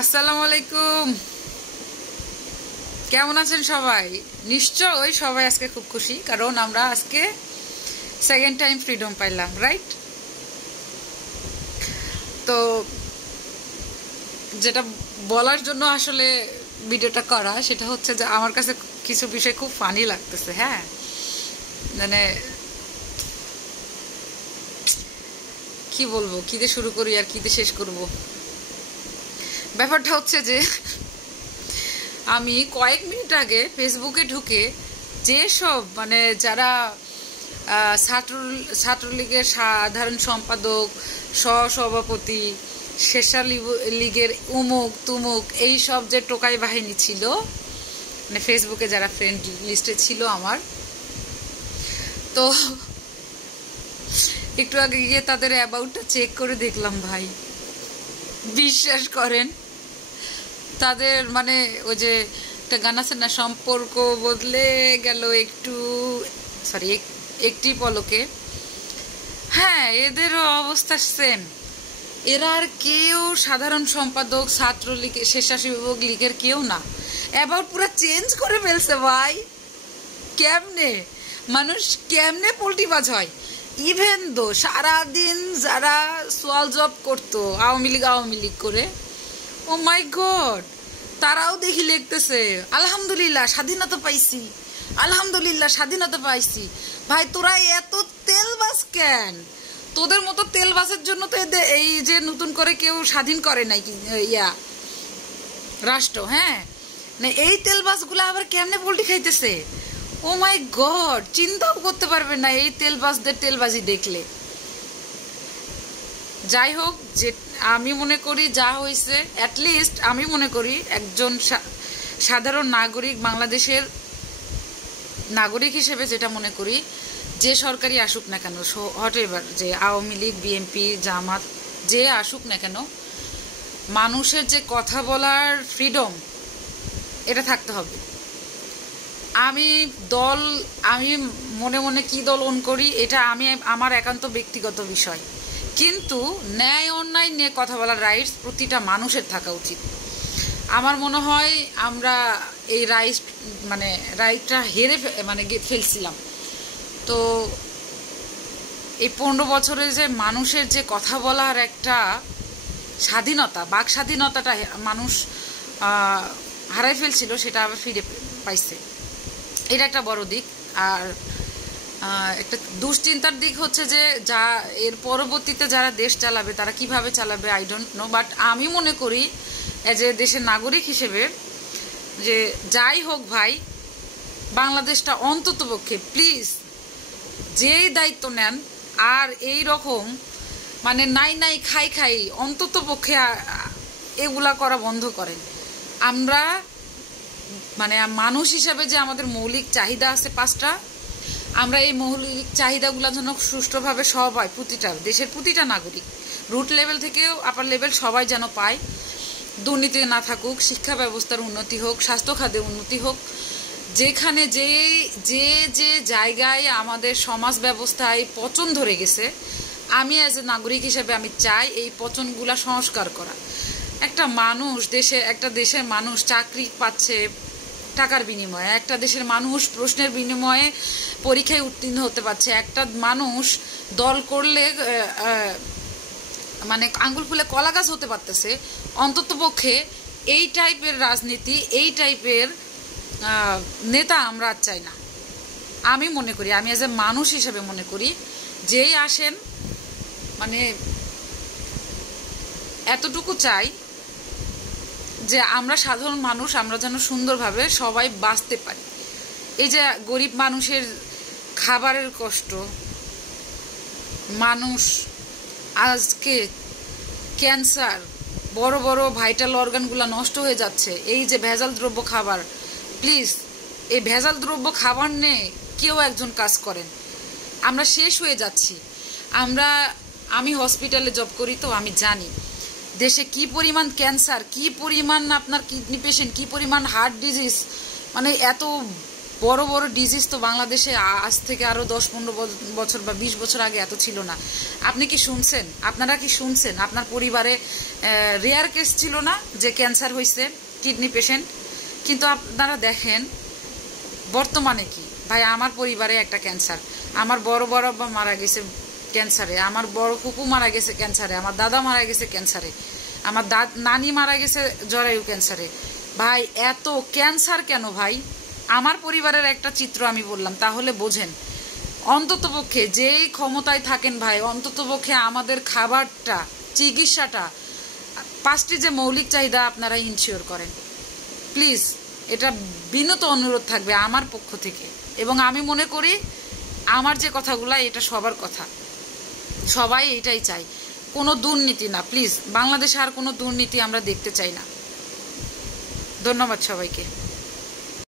আসসালামু আলাইকুম। কেমন আছেন সবাই? নিশ্চয়ই সবাই আজকে খুব খুশি, কারণ আমরা আজকে সেকেন্ড টাইম ফ্রিডম পাইলাম, রাইট? তো যেটা বলার জন্য আসলে ভিডিওটা করা, সেটা হচ্ছে যে আমার কাছে কিছু বিষয় খুব ফানি লাগতেছে। হ্যাঁ, মানে কি বলবো, কি দিয়ে শুরু করি আর কি দিয়ে শেষ করব। ব্যাপারটা হচ্ছে যে আমি কয়েক মিনিট আগে ফেসবুকে ঢুকে যেসব যারা ছাত্রলীগের সাধারণ সম্পাদক, সহসভাপতি, স্বেচ্ছালীগের উমুক তুমুক এই সব যে টোকাই বাহিনী ছিল, ফেসবুকে যারা ফ্রেন্ড লিস্টে ছিল আমার, তো একটু আগে গিয়ে তাদের অ্যাবাউটটা চেক করে দেখলাম, ভাই বিশ্বাস করেন তাদের ওই যে একটা গান আছে না, সম্পর্ক বদলে গেল একটু, সরি একটি পলকে। হ্যাঁ, এদেরও অবস্থা সেম। এরা আর কেউ সাধারণ সম্পাদক, ছাত্রলীগ, স্বেচ্ছাসেবক লীগের কেউ না, অ্যাবাউট পুরো চেঞ্জ করে ফেলছে। ভাই কেমনে মানুষ, কেমনে পোল্টিবাজ হয়? ইভেন দো সারাদিন যারা সোয়াল জব করতো আওয়ামী লীগ করে, ও মাই গড, তারাও দেখি লিখতেছে আলহামদুলিল্লাহ স্বাধীনতা পাইছি, আলহামদুলিল্লাহ স্বাধীনতা পাইছি। ভাই তোরা এত তেলবাজ কেন? তোদের মতো তেলবাজের জন্য তো এই যে নতুন করে কেউ স্বাধীন করে নাই রাষ্ট্র। হ্যাঁ, এই তেলবাজগুলো আবার কেমনে পোল্টি খাইতেছে? ও মাই গড, চিন্তাও করতে পারবে না এই তেলবাজদের তেলবাজি দেখলে। যাই হোক, যে আমি মনে করি যা হয়েছে, অ্যাটলিস্ট আমি মনে করি একজন সাধারণ নাগরিক, বাংলাদেশের নাগরিক হিসেবে যেটা মনে করি, যে সরকারি আসুক না কেন, হটেভার, যে আওয়ামী লীগ, বিএনপি, জামাত, যে আসুক না কেন, মানুষের যে কথা বলার ফ্রিডম, এটা থাকতে হবে। আমি মনে মনে কি দল অন করি, এটা আমার একান্ত ব্যক্তিগত বিষয়, কিন্তু ন্যায় অন্যায় নিয়ে কথা বলার রাইটস প্রতিটা মানুষের থাকা উচিত। আমার মনে হয় আমরা এই রাইটটা হেরে ফেলছিলাম। তো এই 15 বছরে যে মানুষের যে কথা বলার একটা স্বাধীনতা, বাক স্বাধীনতাটা মানুষ হারাই ফেলছিল, সেটা আবার ফিরে পাইছে। এটা একটা বড় দিক। আর একটা দুশ্চিন্তার দিক হচ্ছে যে এর পরবর্তীতে যারা দেশ চালাবে, তারা কিভাবে চালাবে আই ডোন্ট নো, বাট আমি মনে করি এজ এ দেশের নাগরিক হিসেবে যে যাই হোক ভাই, বাংলাদেশটা অন্ততপক্ষে প্লিজ যেই দায়িত্ব নেন, আর এই রকম নাই খাই অন্ততপক্ষে এগুলা করা বন্ধ করেন। আমরা মানুষ হিসাবে যে আমাদের মৌলিক চাহিদা আছে 5টা, আমরা এই মৌলিক চাহিদাগুলো যেন সুষ্ঠুভাবে সবাই, প্রতিটা দেশের প্রতিটা নাগরিক, রুট লেভেল থেকেও আপার লেভেল সবাই যেন পায়। দুর্নীতি না থাকুক, শিক্ষা ব্যবস্থার উন্নতি হোক, স্বাস্থ্য খাতে উন্নতি হোক। যেখানে যে যে যে জায়গায় আমাদের সমাজ ব্যবস্থায় পচন ধরে গেছে, আমি অ্যাজ এ নাগরিক হিসেবে আমি চাই এই পচনগুলা সংস্কার করা। একটা দেশের মানুষ চাকরি পাচ্ছে টাকার বিনিময়ে, একটা দেশের মানুষ প্রশ্নের বিনিময়ে পরীক্ষায় উত্তীর্ণ হতে পারছে, একটা মানুষ দল করলে আঙ্গুল ফুলে কলা গাছ হতে পারতেছে। অন্ততপক্ষে এই টাইপের রাজনীতি, এই টাইপের নেতা আমরা চাই না। আমি মনে করি, আমি এজ এ মানুষ হিসেবে মনে করি, যেই আসেন এতটুকু চাই যে আমরা সাধারণ মানুষ, আমরা যেন সুন্দরভাবে সবাই বাঁচতে পারি। এই যে গরিব মানুষের খাবারের কষ্ট, মানুষ আজকে ক্যান্সার, বড় বড় ভাইটাল অর্গানগুলো নষ্ট হয়ে যাচ্ছে, এই যে ভেজাল দ্রব্য খাবার, প্লিজ এই ভেজাল দ্রব্য খাবার নিয়ে কেউ একজন কাজ করেন। আমরা শেষ হয়ে যাচ্ছি। আমি হসপিটালে জব করি, তো আমি জানি দেশে কি পরিমাণ ক্যান্সার, কি পরিমাণ আপনার কিডনি পেশেন্ট, কি পরিমাণ হার্ট ডিজিজ, এত বড় বড় ডিজিজ তো বাংলাদেশে আজ থেকে আরও 10-15 বছর বা 20 বছর আগে এত ছিল না। আপনি কি শুনছেন? আপনারা কি শুনছেন? আপনার পরিবারে রেয়ার কেস ছিল না যে ক্যান্সার হয়েছে, কিডনি পেশেন্ট? কিন্তু আপনারা দেখেন বর্তমানে কি ভাই, আমার পরিবারে একটা ক্যান্সার, আমার বড় আব্বা মারা গেছে ক্যান্সারে, আমার বড় ফুপু মারা গেছে ক্যান্সারে, আমার দাদা মারা গেছে ক্যান্সারে, আমার নানি মারা গেছে জরায়ু ক্যান্সারে। ভাই এত ক্যান্সার কেন ভাই? আমার পরিবারের একটা চিত্র আমি বললাম, তাহলে বোঝেন। অন্ততপক্ষে যেই ক্ষমতায় থাকেন ভাই, অন্ততপক্ষে আমাদের খাবারটা, চিকিৎসাটা, 5টি যে মৌলিক চাহিদা আপনারা ইনশিওর করেন প্লিজ। এটা বিনত অনুরোধ থাকবে আমার পক্ষ থেকে। এবং আমি মনে করি আমার যে কথাগুলো এটা সবার কথা, সবাই এটাই চাই, কোনো দুর্নীতি না প্লিজ। বাংলাদেশে আর কোনো দুর্নীতি আমরা দেখতে চাই না। ধন্যবাদ সবাইকে।